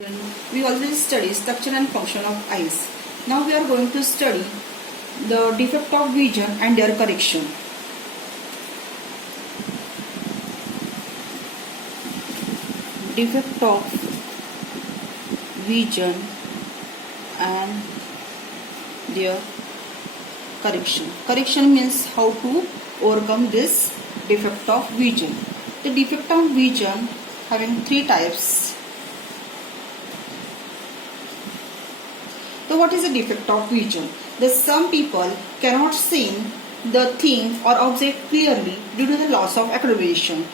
We already studied structure and function of eyes. Now we are going to study the defect of vision and their correction. Defect of vision and their correction. Correction means how to overcome this defect of vision. The defect of vision having three types. So what is the defect of vision? That some people cannot see the thing or object clearly due to the loss of activation.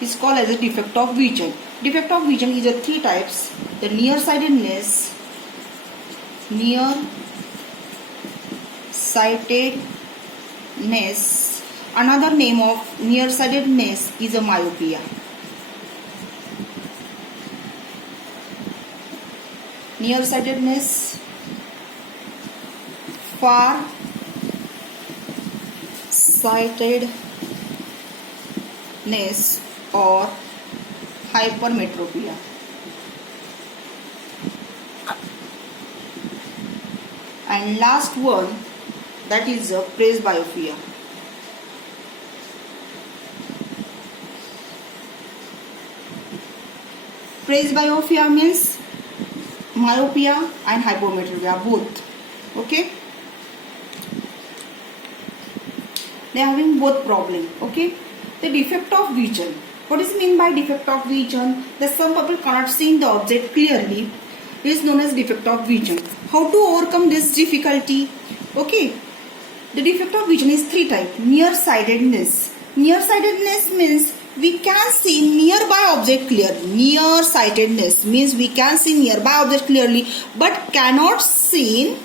It's called as a defect of vision. Defect of vision is a three types. The nearsightedness, nearsightedness. Another name of nearsightedness is a myopia. Nearsightedness, far sightedness or hypermetropia. And last one, that is a presbyopia. Presbyopia means myopia and hypermetropia both. Okay, they are having both problem. Okay, the defect of vision. What is mean by defect of vision? That some people cannot see the object clearly. It is known as defect of vision. How to overcome this difficulty? Okay, the defect of vision is three types. Nearsightedness. Nearsightedness means we can see nearby object clearly. Nearsightedness means we can see nearby object clearly but cannot see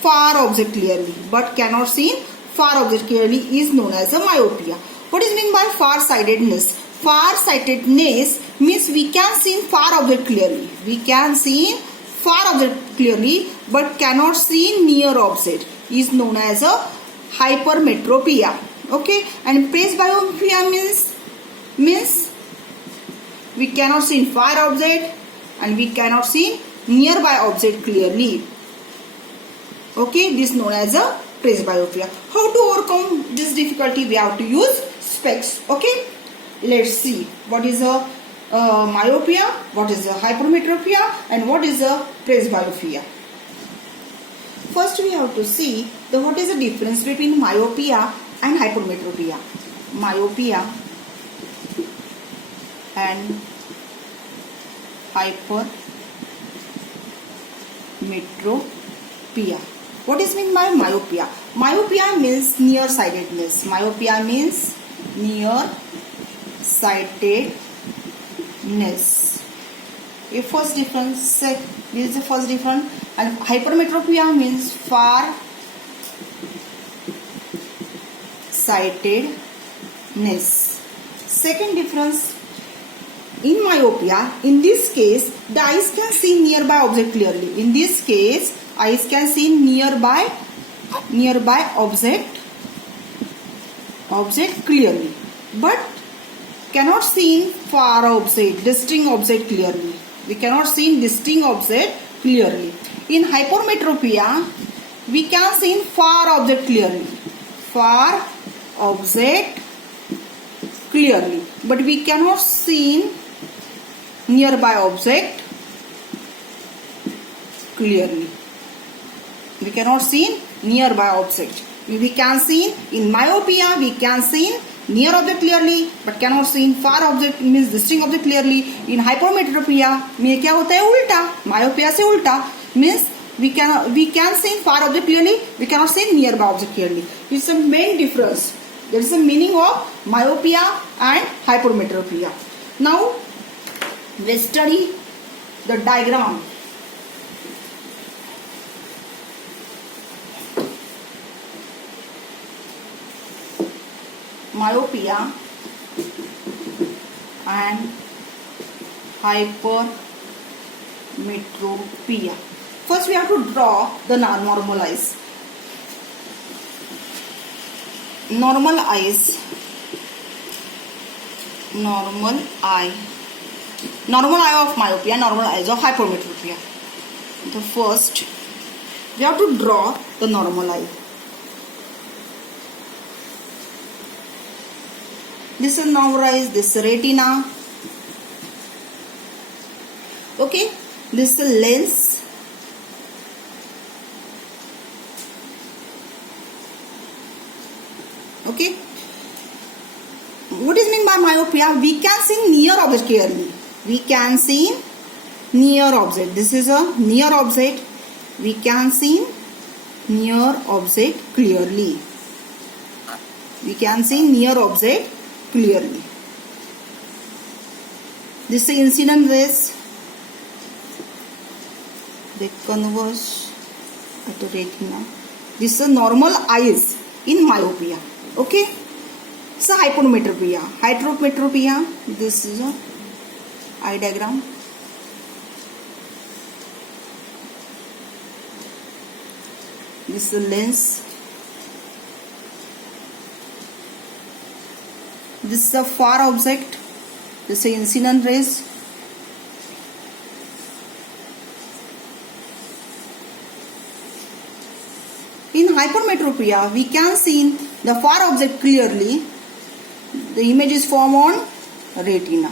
far object clearly. But cannot see far object clearly is known as a myopia. What is meant by far-sightedness? Far-sightedness means we can see far object clearly. We can see far object clearly but cannot see near object is known as a hypermetropia. Okay, and presbyopia means we cannot see far object and we cannot see nearby object clearly. Okay, this is known as a presbyopia. How to overcome this difficulty? We have to use specs. Okay, let's see what is a myopia, what is a hypermetropia, and what is a presbyopia. First, we have to see what is the difference between myopia and hypermetropia. Myopia and hypermetropia. What is meant by myopia? Myopia means nearsightedness. Myopia means nearsightedness. A first difference. This is the first difference. And hypermetropia means far sightedness. Second difference, in myopia, in this case the eyes can see nearby object clearly. In this case eyes can see nearby object clearly but cannot see far object, distinct object clearly. We cannot see distinct object clearly. In hypermetropia we can see far object clearly. Far object clearly but we cannot see nearby object clearly. We cannot see nearby object. We can see in myopia we can see near object clearly but cannot see far object means distinct object clearly. In hypermetropia में क्या होता है उल्टा, myopia से उल्टा means we can see far object clearly, we cannot see nearby object clearly. It's a main difference. There is a meaning of myopia and hypermetropia. Now we study the diagram. Myopia and hypermetropia. First we have to draw the normal eyes. Normal eyes normal eye normal eye of myopia, normal eyes of hypermetropia. The first, we have to draw the normal eye. This is normal eye, this is retina. Okay, this is lens. Okay, what is meant by myopia? We can see near object clearly. We can see near object. This is a near object. We can see near object clearly. We can see near object clearly. This is incident rays. They converge at the retina. This is normal eyes in myopia. Okay. So hypermetropia. Hypermetropia. This is a eye diagram. This is the lens. This is a far object. This is incident rays. In hypermetropia, we can see the far object clearly. The image is formed on retina.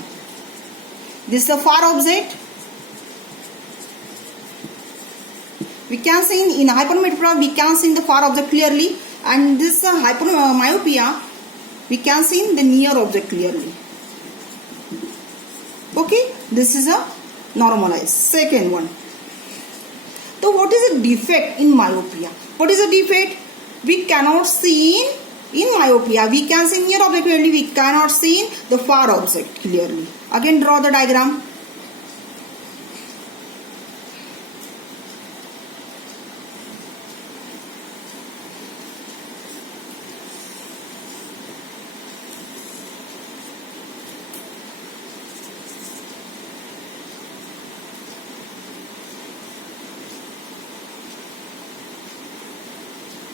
This is the far object. We can see in hypermetropia, we can see the far object clearly, and this hypermyopia, we can see the near object clearly. Okay, this is a normalized. Second one. So what is a defect in myopia? What is a defect? We cannot see in myopia. We can see near object clearly. We cannot see the far object clearly. Again, draw the diagram.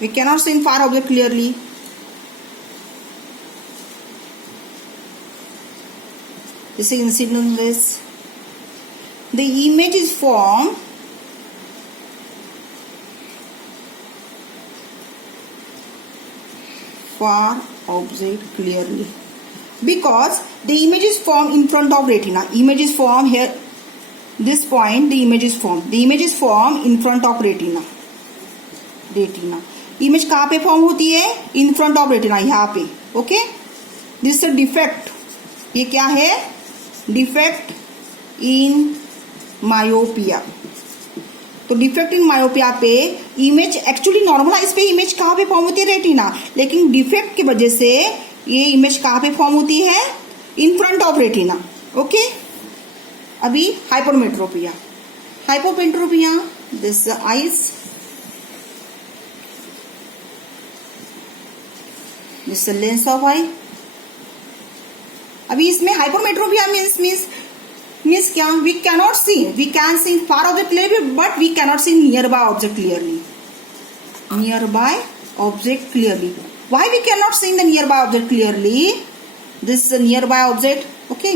We cannot see far object clearly. This is incident rays. The image is formed far object clearly because the image is formed in front of retina. Image is formed here. This point, the image is formed. The image is formed in front of retina. Retina. Image कहाँ पे form होती है? In front of retina, यहाँ पे. Okay, this is defect. ये क्या है? Defect in myopia. तो डिफेक्ट इन मायोपिया पे इमेज एक्चुअली नॉर्मलाइज पे इमेज कहाँ पे फॉर्म होती है? रेटिना. लेकिन डिफेक्ट की वजह से ये इमेज कहाँ पे फॉर्म होती है? In front of retina. Okay, अभी hypermetropia. Hypometropia, this eyes. This lens of eye. अभी इसमें हाइपरमेट्रोपिया मीन्स क्या? We cannot see. We can see far object clearly but we cannot see nearby object clearly. Nearby object clearly. Why we cannot see the nearby object clearly? This nearby object. Okay,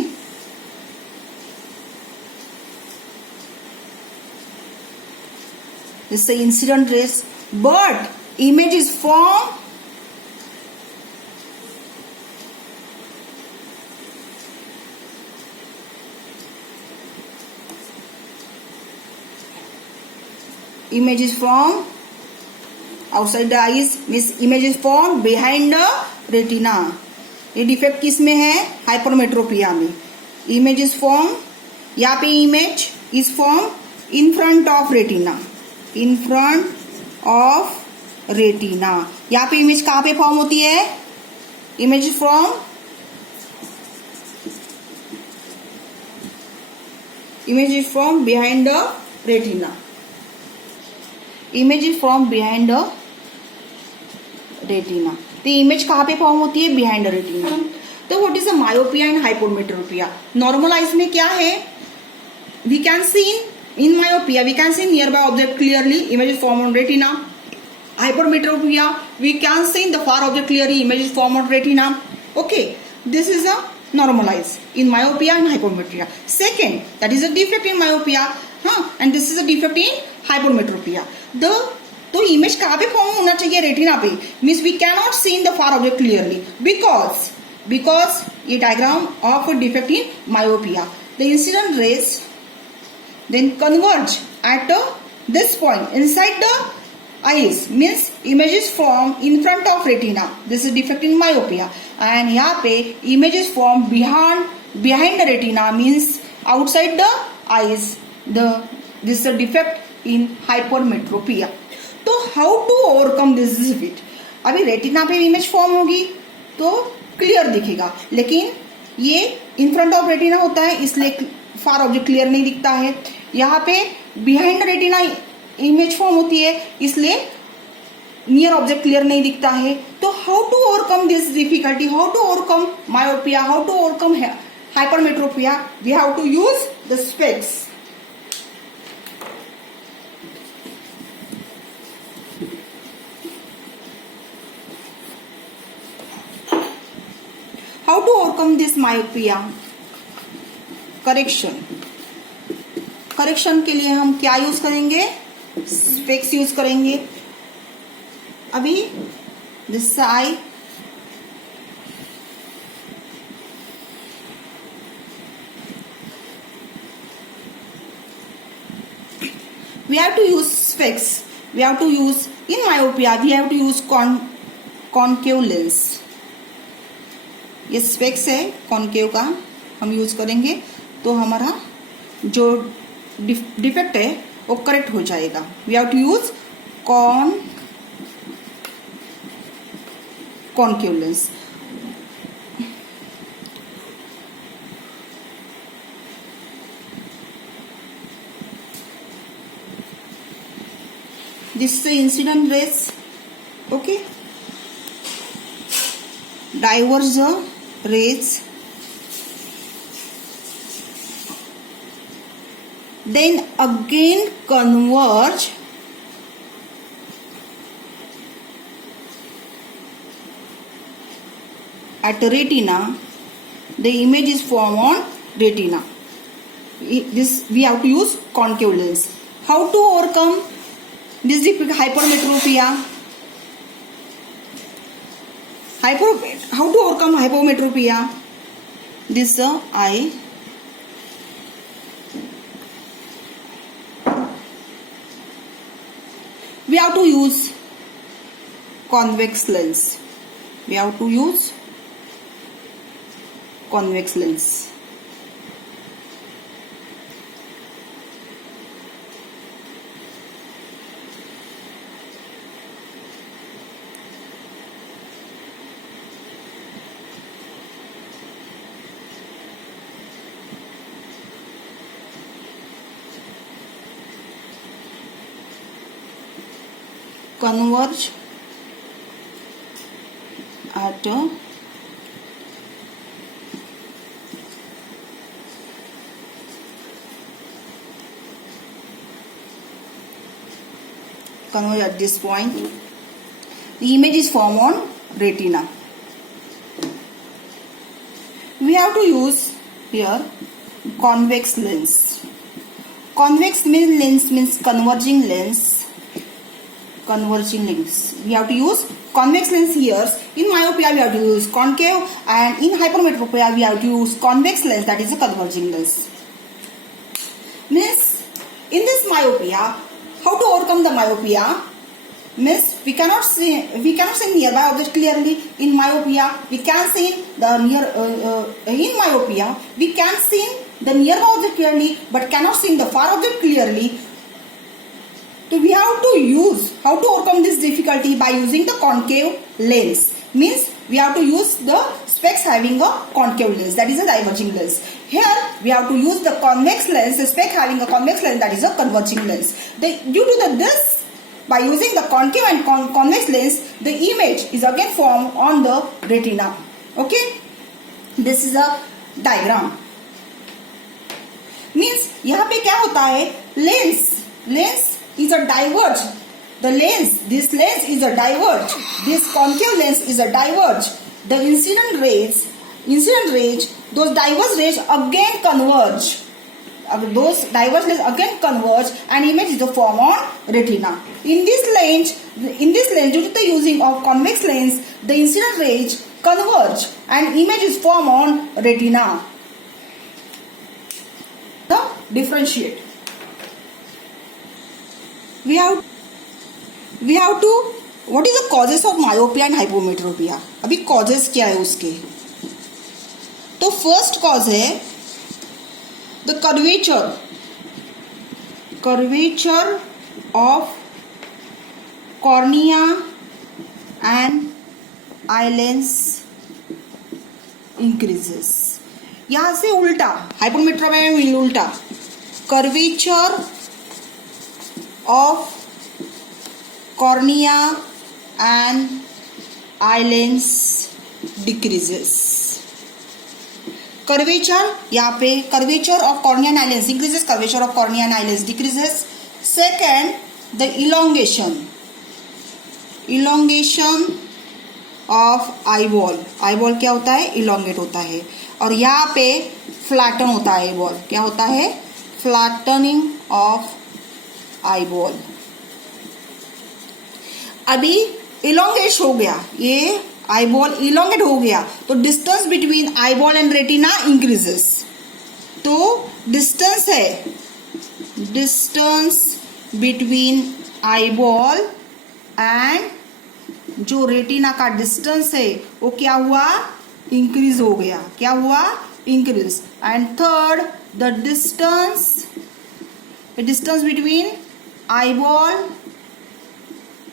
this incident rays but image is form image is formed outside the eyes, means image is formed behind the retina. ये defect किस में है? Hypermetropia में. Image is form, यहाँ पे image is form in front of retina. In front of retina. यहाँ पे image कहाँ पे फॉर्म होती है? Image is form behind the retina. Image is form behind the retina. तो इमेज कहाँ पे फॉर्म होती है? Behind the retina. तो what is a myopia and hypometropia? Normal eyes में क्या है? We can see in myopia we can see nearby object clearly. Image is form on retina. Hypermetropia we can see the far object clearly. Image is form on retina. Okay, this is a normalize in myopia and hypermetropia. Second, that is a defect in myopia, and this is a defect in hypermetropia. तो image कहाँ पे form होना चाहिए? Retina पे. Means we cannot see in the far object clearly because ये diagram of defect in myopia. The incident rays then converge at this point inside the eyes, means images form in front of retina. This is defect in myopia. And यहाँ पे images form behind the retina, means outside the eyes. This is a defect in hypermetropia. तो how to overcome this defect? अभी retina पे image form होगी तो clear दिखेगा, लेकिन ये इन फ्रंट ऑफ रेटिना होता है इसलिए फार ऑब्जेक्ट क्लियर नहीं दिखता है. यहाँ पे बिहाइंड रेटिना इमेज फॉर्म होती है इसलिए नियर ऑब्जेक्ट क्लियर नहीं दिखता है. तो how to overcome this difficulty, how to overcome myopia, how to overcome hypermetropia? We have to use the specs. How to overcome this myopia? Correction के लिए हम क्या यूज करेंगे? स्पेक्स यूज करेंगे. अभी this I we have to use specs. We have to use in myopia. We have to use concave lens. ये specs है concave का हम यूज करेंगे तो हमारा जो डिफेक्ट है वो करेक्ट हो जाएगा. We have to use concave lens. This is incident rays. Okay, diverge the rays, then again converge at retina. The image is formed on retina. This we have to use concave lens. How to overcome this defect? Hypermetropia. How to overcome hypermetropia? This eye. We have to use convex lens. We have to use convex lens. Converge at this point. The image is formed on retina. We have to use here convex lens. Convex lens means converging lens. We have to use convex lens here. In myopia we have to use concave, and in hypermetropia we have to use convex lens, that is a converging lens. Means in this myopia, how to overcome the myopia? Means we cannot see nearby object clearly. In myopia we can see the in myopia we can see the nearby object clearly but cannot see the far object clearly. So we have to use, how to overcome this difficulty? By using the concave lens. Means we have to use the specs having a concave lens, that is a diverging lens. Here we have to use the convex lens, the spec having a convex lens, that is a converging lens. Due to this, by using the concave and convex lens, the image is again formed on the retina. Okay, this is a diagram. Means यहाँ पे क्या होता है? Lens is a diverge. This lens is a diverge. This concave lens is a diverge. The incident rays incident rays, those diverse rays again converge. Those diverse rays again converge and image is formed on retina. In this lens, due to the using of convex lens, the incident rays converge and image is formed on retina. The differentiate. We have to, what is the causes of myopia and hypometropia? अभी causes क्या है उसके? तो first cause है the curvature of cornea and eye lens increases. यहाँ से उल्टा, hypometropia में उल्टा, curvature of cornea and eye lens decreases. Curvature, यहाँ पे curvature of cornea and eye lens increases, curvature of cornea and eye lens decreases. Second, the elongation of eyeball. eyeball क्या होता है? elongate होता है. और यहाँ पे flatten होता है eyeball. क्या होता है? flattening of eyeball. अभी elongate हो गया, ये eyeball elongate हो गया, तो distance between eyeball and retina increases. तो distance है, distance between eyeball and जो retina का distance है वो क्या हुआ? increase हो गया. क्या हुआ? increase. And third, the distance between eyeball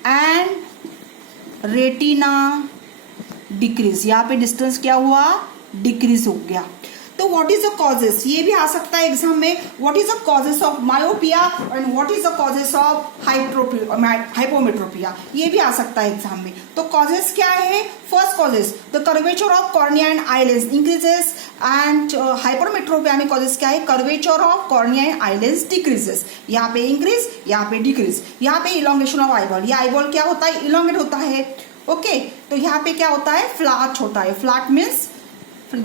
and retina decrease. यहाँ पे डिस्टेंस क्या हुआ? डिक्रीज हो गया. तो व्हाट इज द कॉजेस? ये भी आ सकता है एग्जाम में. What is the causes of myopia and what is the causes of hypometropia? ये भी आ सकता है एग्जाम में. तो कॉजेस क्या है? First causes the curvature of cornea and eye lens increases and hypermetropia में कॉजेस क्या है? Curvature of cornea and eye lens decreases. यहाँ पे इंक्रीज, यहाँ पे डिक्रीज. यहाँ पे इलोंगेशन ऑफ आईबॉल. ये आईबॉल क्या होता है? इलोंगेट होता है. ओके तो यहाँ पे क्या होता है? फ्लैट होता है. Flat means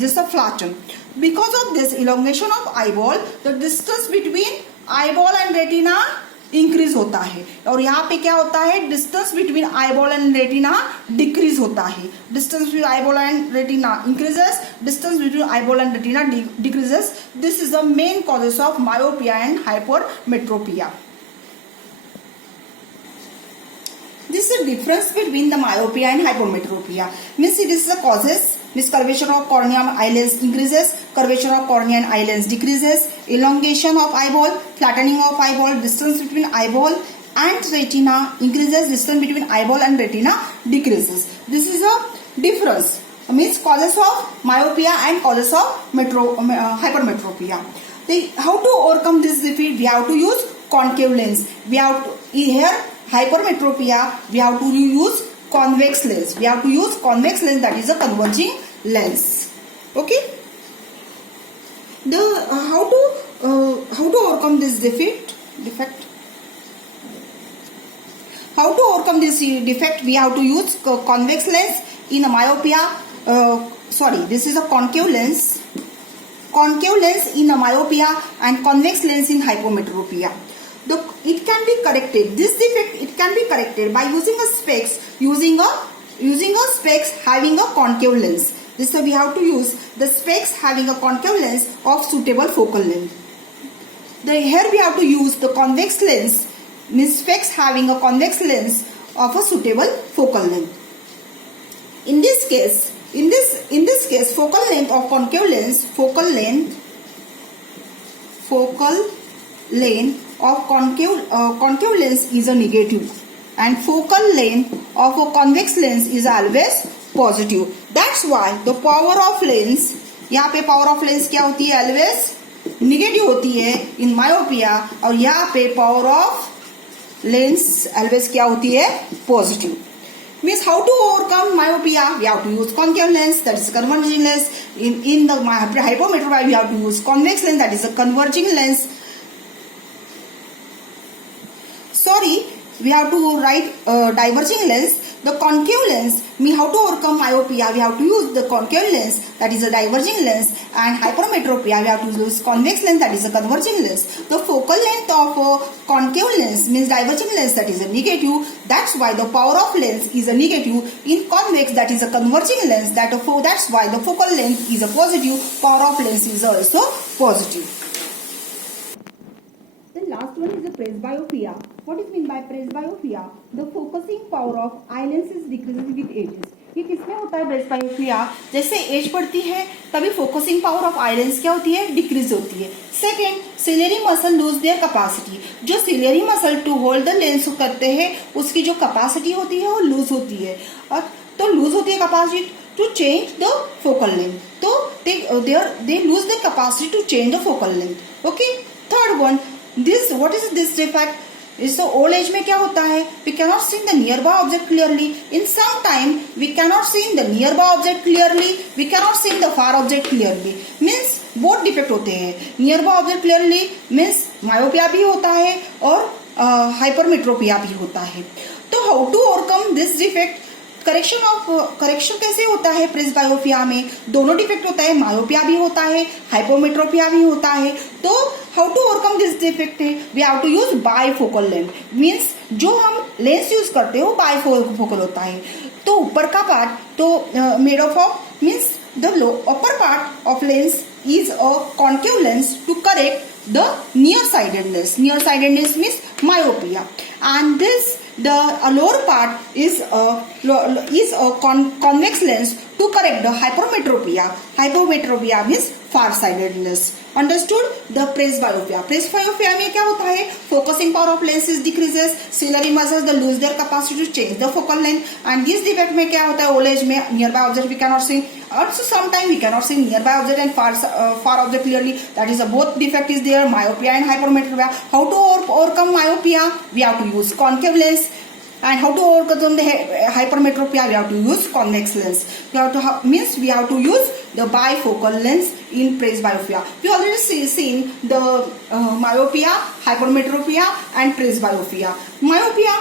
just a flatten. Because of this elongation of eyeball, the distance between eyeball and retina increase होता है. और यहाँ पे क्या होता है? distance between eyeball and retina decrease होता है. distance between eyeball and retina increases, distance between eyeball and retina decreases. This is the main causes of myopia and hypermetropia. This is the difference between the myopia and hypometropia. Means it is the causes. Means curvature of cornea and eye lens increases, curvature of cornea and eye lens decreases, elongation of eyeball, flattening of eyeball, distance between eyeball and retina increases, distance between eyeball and retina decreases. This is a difference. Means causes of myopia and causes of hypermetropia. How to overcome this defeat? We have to use concave lens. We have to, here hypermetropia, we have to use convex lens. We have to use convex lens, that is a converging lens. Okay. How to overcome this defect? How to overcome this defect? We have to use convex lens in a myopia. This is a concave lens. Concave lens in a myopia and convex lens in hypometropia. It can be corrected. This defect it can be corrected by using a specs, using a specs having a concave lens. This we have to use the specs having a concave lens of suitable focal length. Here we have to use the convex lens, means specs having a convex lens of a suitable focal length. In this case, focal length of concave lens, focal length of concave lens is a negative and focal length of a convex lens is always positive. That's why the power of lens, यहाँ पे power of lens क्या होती है? always negative होती है in myopia, और यहाँ पे power of lens always क्या होती है? positive. Means how to overcome myopia? We have to use concave lens, that is converging lens. In the hypometropia, we have to use convex lens, that is a converging lens. We have to write diverging lens. the concave lens, how to overcome myopia, we have to use the concave lens, that is a diverging lens, and hypermetropia, we have to use convex lens, that is a converging lens. The focal length of a concave lens means diverging lens, that is a negative. That's why the power of lens is a negative. In convex, that is a converging lens, that's why the focal length is a positive, power of lens is also positive. The last one is the presbyopia. What is mean by presbyopia? The focusing power of eye lenses decreases with ages. ये किसमें होता है presbyopia? जैसे as बढ़ती है तभी focusing power of eye lens क्या होती है? डिक्रीज होती है. Second, ciliary muscle lose their capacity. जो ciliary muscle to hold the lens करते हैं उसकी जो कैपेसिटी होती है वो लूज होती है. तो लूज होती है capacity to change the focal length. तो they lose the capacity to change the focal length. Okay. Third one, what is this defect? इस ओल्ड एज में क्या होता है? We cannot see the nearby object clearly. In some time we cannot see the nearby object clearly. We cannot see the far object clearly. Means both defect होते हैं. Nearby object clearly means myopia भी होता है और hypermetropia भी होता है. तो how to overcome this defect? Correction कैसे होता है? प्रेसबायोपिया में दोनों डिफेक्ट होता है, मायोपिया भी होता है, हाइपोमेट्रोपिया भी होता है. तो how to overcome this defect है? We have to use bifocal lens. Means जो हम लेंस यूज करते हैं वो बाइफोकल होता है. तो ऊपर का पार्ट तो made of means the upper part of lens is a concave lens to correct the nearsightedness. Nearsightedness means myopia, and the lower part is a convex lens to correct the hypermetropia. Hypermetropia means farsightedness. Understood? The presbyopia. Presbyopia में क्या होता है? Focusing power of lenses decreases. Ciliary muscles they lose their capacity to change the focal length. And this defect में क्या होता है? Old age में nearby object we cannot see. Also sometimes we cannot see nearby object and far object clearly. That is a both defect is there. Myopia and hypermetropia. How to overcome myopia? We have to use concave lens. And how to overcome the hypermetropia? We have to use convex lens. We have to use the bifocal lens in presbyopia. We already seen the myopia, hypermetropia and presbyopia. Myopia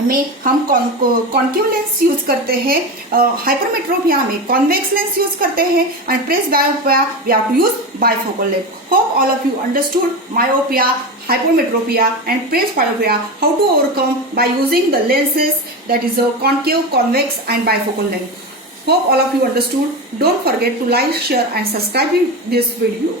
में हम concave lens use करते हैं, hypermetropia में convex lens use करते हैं, and presbyopia we have to use bifocal lens. Hope all of you understood myopia, hypermetropia and presbyopia, how to overcome by using the lenses, that is a concave, convex and bifocal lens. Hope all of you understood. Don't forget to like, share and subscribe this video.